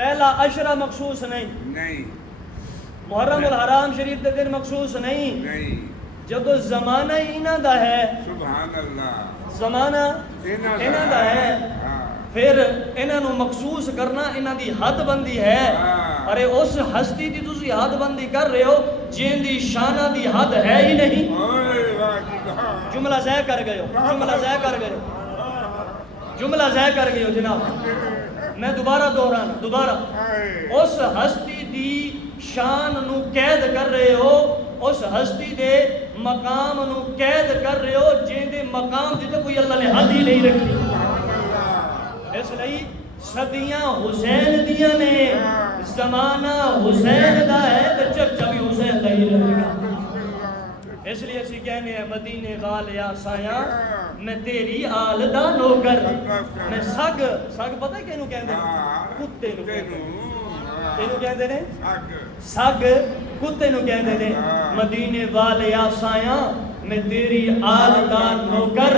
پہلا عشرہ مخصوص نہیں، محرم الحرام شریف دے دن مخصوص نہیں، جدو زمانہ ہی انہاں دا ہے، سبحان اللہ، زمانہ انہاں دا ہے، پھر انہاں نو مخصوص کرنا انہاں دی حد بندی ہے۔ ارے اس ہستی دی تسی حد بندی کر رہے ہو جن دی شانہ دی حد ہے ہی نہیں۔ جملہ ضائع کر گئے ہو، جملہ ضائع کر گئے ہو، جملہ ضائع کر گئے ہو جناب۔ میں دوبارہ دہرانا، دوبارہ اس ہستی دی شان نو قید کر رہے ہو، اس ہستی دے مقام نو قید کر رہے ہو جن دے مقام دی تو کوئی اللہ نے حد ہی نہیں رکھی۔ اس لئی صدیاں حسین دیاں نے، زمانہ حسین دا ہے تو چرچا بھی حسین دا ہی رہے گا۔ اس لیے اسی کہنے ہیں مدینے والیا سایاں میں تیری آل دا نوکر، میں سگ پتہ ہے کہنوں کہندے کتے نو کہندے نے، سگ کتے نو کہندے نے۔ مدینے والیا سایاں میں تیری آل دا نوکر،